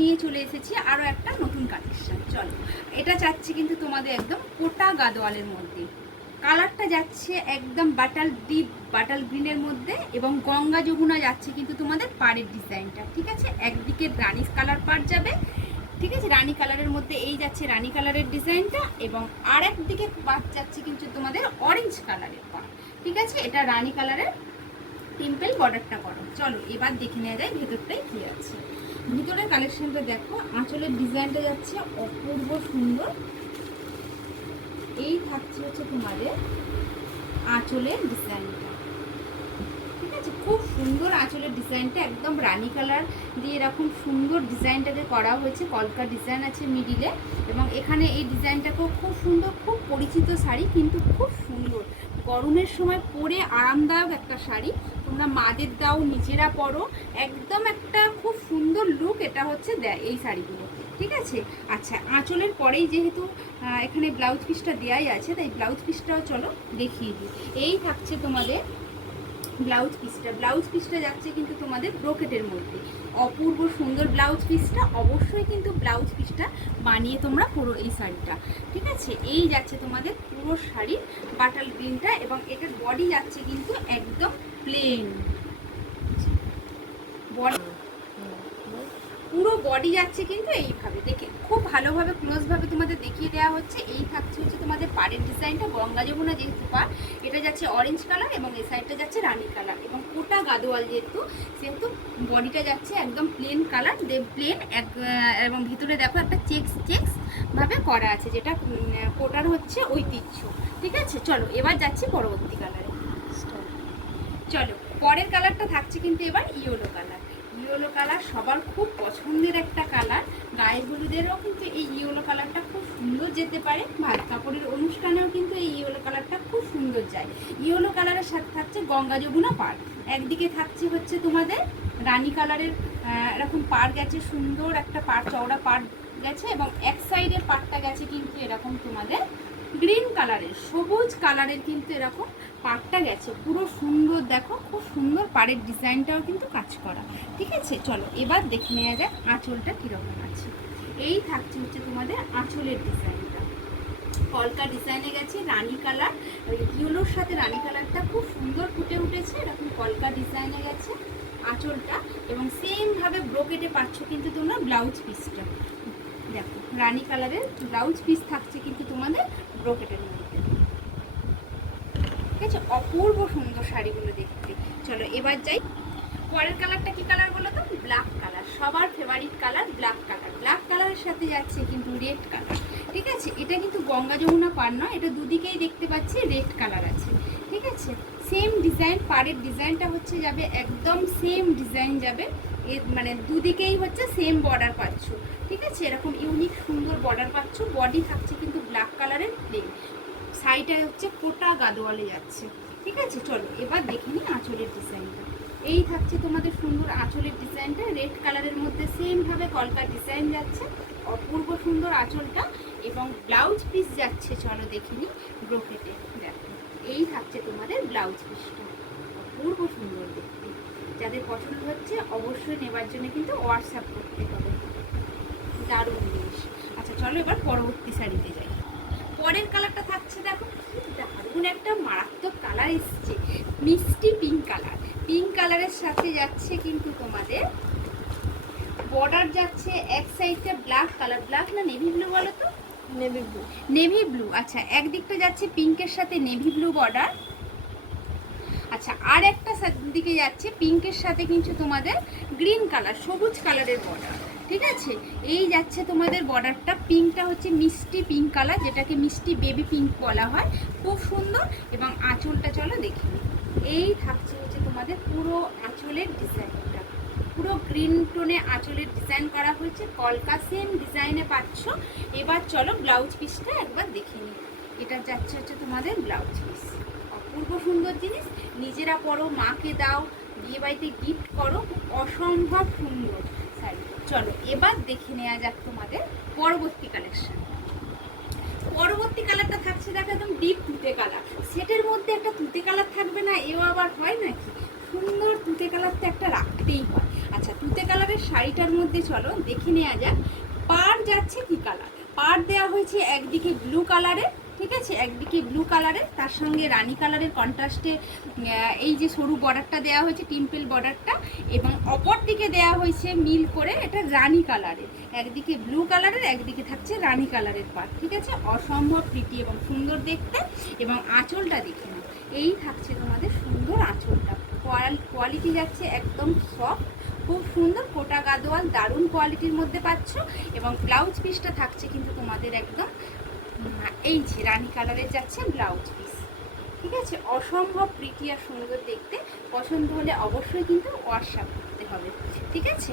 নিয়ে চলে এসেছি আরও একটা নতুন কালেকশন। চলো, এটা যাচ্ছে কিন্তু তোমাদের একদম কোটা গাদোয়ালের মধ্যে। কালারটা যাচ্ছে একদম বাটাল গ্রিনের মধ্যে, এবং গঙ্গা যমুনা যাচ্ছে কিন্তু তোমাদের পাড়ের ডিজাইনটা। ঠিক আছে, একদিকে রানি কালার পাড় যাবে, ঠিক আছে, রানি কালারের মধ্যে এই যাচ্ছে রানি কালারের ডিজাইনটা, এবং আর একদিকে পাড় যাচ্ছে কিন্তু তোমাদের অরেঞ্জ কালারের পাড়। ঠিক আছে, এটা রানি কালারের টেম্পল বর্ডারটা করো। চলো এবার দেখে নেওয়া যায় ভেতরটাই কি আছে। ভিতরের কালেকশনটা দেখো, আঁচলের ডিজাইনটা যাচ্ছে অপূর্ব সুন্দর। এই থাকছে হচ্ছে তোমাদের আঁচলের ডিজাইনটা। ঠিক আছে, খুব সুন্দর আঁচলের ডিজাইনটা, একদম রানি কালার দিয়ে এরকম সুন্দর ডিজাইনটাকে করা হয়েছে। কলকা ডিজাইন আছে মিডিলে, এবং এখানে এই ডিজাইনটাকেও খুব সুন্দর, খুব পরিচিত শাড়ি, কিন্তু খুব সুন্দর গরমের সময় পরে আরামদায়ক একটা শাড়ি। তোমরা মাদের দাও, নিজেরা পরো, একদম একটা খুব সুন্দর লুক এটা হচ্ছে দেয় এই শাড়িগুলো। ঠিক আছে, আচ্ছা আঁচলের পরেই যেহেতু এখানে ব্লাউজ পিসটা দেওয়াই আছে, তাই ব্লাউজ পিসটাও চলো দেখিয়ে দিই। এই থাকছে তোমাদের ব্লাউজ পিসটা যাচ্ছে কিন্তু তোমাদের ব্রোকেটের মধ্যে। অপূর্ব সুন্দর ব্লাউজ পিসটা, অবশ্যই কিন্তু ব্লাউজ পিসটা বানিয়ে তোমরা পুরো এই শাড়িটা। ঠিক আছে, এই যাচ্ছে তোমাদের পুরো শাড়ির বাটাল গ্রিনটা, এবং এটার বডি যাচ্ছে কিন্তু একদম প্লেন। পুরো বডি যাচ্ছে কিন্তু এইভাবে, দেখে খুব ভালোভাবে ক্লোজভাবে তোমাদের দেখিয়ে দেওয়া হচ্ছে। এই থাকছে হচ্ছে তোমাদের পাড়ের ডিজাইনটা, গঙ্গা যমুনা যেহেতু পাড়, এটা যাচ্ছে অরেঞ্জ কালার, এবং এই সাইডটা যাচ্ছে রানি কালার, এবং কোটা গাদোয়াল সেহেতু বডিটা যাচ্ছে একদম প্লেন কালার, প্লেন এবং ভিতরে দেখো একটা চেক্স ভাবে করা আছে, যেটা কোটার হচ্ছে ঐতিহ্য। ঠিক আছে, চলো এবার যাচ্ছি পরবর্তী কালারে। চলো, পরের কালারটা থাকছে কিন্তু এবার ইয়েলো কালার সবার খুব পছন্দের একটা কালার। গায়ে হলুদেরও কিন্তু এই ইয়েলো কালারটা খুব সুন্দর যেতে পারে, ভাত কাপড়ের অনুষ্ঠানেও কিন্তু এই ইয়েলো কালারটা খুব সুন্দর যায়। ইয়েলো কালারের সাথে থাকছে গঙ্গা যমুনা পাড়, একদিকে থাকছে হচ্ছে তোমাদের রানী কালারের এরকম পাড় গেছে, সুন্দর একটা পাড়, চওড়া পাড় গেছে, এবং এক সাইডের পাড়টা গেছে কিন্তু এরকম তোমাদের গ্রিন কালারের, সবুজ কালারের কিন্তু এরকম পাড়টা গেছে, পুরো সুন্দর দেখো, খুব সুন্দর পাড়ের ডিজাইনটাও কিন্তু কাজ করা। ঠিক আছে, চলো এবার দেখে নেওয়া যাক আঁচলটা কীরকম আছে। এই থাকছে হচ্ছে তোমাদের আঁচলের ডিজাইনটা, কলকা ডিজাইনে গেছে রানী কালার, ইয়েলোর সাথে রানী কালারটা খুব সুন্দর ফুটে উঠেছে, এরকম কলকা ডিজাইনে গেছে আঁচলটা, এবং সেমভাবে ব্রোকেটে পাচ্ছ কিন্তু তোমরা ব্লাউজ পিসটা। দেখো রানী কালারের ব্লাউজ পিস থাকছে কিন্তু তোমাদের ব্রোকেটের মধ্যে। ঠিক আছে, অপূর্ব সুন্দর শাড়িগুলো দেখতে। চলো এবার যাই, পরের কালারটা কি কালার বলো তো? ব্ল্যাক কালার, সবার ফেভারিট কালার ব্ল্যাক কালারের সাথে যাচ্ছে কিন্তু রেড কালার। ঠিক আছে, এটা কিন্তু গঙ্গা যমুনা পাড় নয়, এটা দুদিকেই দেখতে পাচ্ছি রেড কালার আছে। ঠিক আছে, সেম ডিজাইন, পাড়ের ডিজাইনটা হচ্ছে যাবে একদম সেম ডিজাইন যাবে, মানে দুদিকেই হচ্ছে সেম বর্ডার পাচ্ছ। ঠিক আছে, এরকম ইউনিক সুন্দর বর্ডার পাচ্ছ। বডি থাকছে কিন্তু ব্ল্যাক কালারের প্লেন, সাইডে হচ্ছে কোটা গাদোয়ালে যাচ্ছে। ঠিক আছে, চলো এবার দেখে নিই আঁচলের ডিজাইনটা। এই থাকছে তোমাদের সুন্দর আঁচলের ডিজাইনটা, রেড কালারের মধ্যে সেমভাবে কলকার ডিজাইন যাচ্ছে, অপূর্ব সুন্দর আঁচলটা, এবং ব্লাউজ পিস যাচ্ছে চলো দেখে নিই ব্রোকেটে। দেখো এই থাকছে তোমাদের ব্লাউজ পিসটা, অপূর্ব সুন্দর দেখতে। যাদের পছন্দ হচ্ছে অবশ্যই নেবার জন্য কিন্তু হোয়াটসঅ্যাপ করতে হবে, দারুণ জিনিস। আচ্ছা চলো এবার পরবর্তী শাড়িতে যাই। পরের কালারটা থাকছে দেখো, দারুণ একটা মারাত্মক কালার এসছে, মিষ্টি পিঙ্ক কালারের সাথে যাচ্ছে কিন্তু তোমাদের বর্ডার যাচ্ছে এক সাইডটা ব্ল্যাক কালার, ব্ল্যাক না নেভি ব্লু বলো তো? Navy blue. আচ্ছা, একদিকটা যাচ্ছে পিঙ্কের সাথে নেভি ব্লু বর্ডার। আচ্ছা, আর একটা দিকে যাচ্ছে পিঙ্কের সাথে কিন্তু তোমাদের গ্রিন কালার, সবুজ কালারের বর্ডার। ঠিক আছে, এই যাচ্ছে তোমাদের বর্ডারটা, পিঙ্কটা হচ্ছে মিষ্টি পিঙ্ক কালার, যেটাকে মিষ্টি বেবি পিঙ্ক বলা হয়, খুব সুন্দর। এবং আঁচলটা চলো দেখি, এই থাকছে হচ্ছে তোমাদের পুরো আঁচলের ডিজাইনটা, পুরো গ্রিন টোনে আঁচলের ডিজাইন করা হয়েছে, কলকা সেম ডিজাইনে পাচ্ছ। এবার চলো ব্লাউজ পিসটা একবার দেখে নিই। এটা যাচ্ছে হচ্ছে তোমাদের ব্লাউজ পিস, অপূর্ব সুন্দর জিনিস, নিজেরা পরো, মাকে দাও, বিয়ে বাড়িতে গিফট করো, অসম্ভব সুন্দর শাড়ি। চলো এবার দেখে নেওয়া যাক তোমাদের পরবর্তী কালেকশন। পরবর্তী কালারটা থাকছে দেখো একদম ডিপ তুতে কালার, সেটের মধ্যে একটা তুতে কালার থাকবে না, এও আবার হয় নাকি? সুন্দর তুতে কালার তো একটা রাখতেই হয়। আচ্ছা, তুতে কালারের কালারের শাড়িটার মধ্যে চলো দেখে নেওয়া যাক পাড় যাচ্ছে কি কালার। পাড় দেওয়া হয়েছে একদিকে ব্লু কালারের, ঠিক আছে, একদিকে ব্লু কালারের, তার সঙ্গে রানী কালারের কন্ট্রাস্টে এই যে সরু বর্ডারটা দেওয়া হয়েছে টিম্পল বর্ডারটা, এবং অপর দিকে দেওয়া হয়েছে মিল করে এটা রানী কালারের, একদিকে ব্লু কালারের একদিকে থাকছে রানী কালারের পাড়, ঠিক আছে, অসম্ভব প্রীতি এবং সুন্দর দেখতে। এবং আঁচলটা দেখে নাও, এই থাকছে তোমাদের সুন্দর আঁচলটা, কোয়ালিটি যাচ্ছে একদম সফট, খুব সুন্দর কোটা গাদোয়াল দারুণ কোয়ালিটির মধ্যে পাচ্ছ। এবং ব্লাউজ পিসটা থাকছে কিন্তু তোমাদের একদম এই যে রানী কালারের যাচ্ছে ব্লাউজ পিস, ঠিক আছে, অসম্ভব প্রীতি আর সুন্দর দেখতে। পছন্দ হলে অবশ্যই কিন্তু হোয়াটসঅ্যাপ করতে হবে, ঠিক আছে।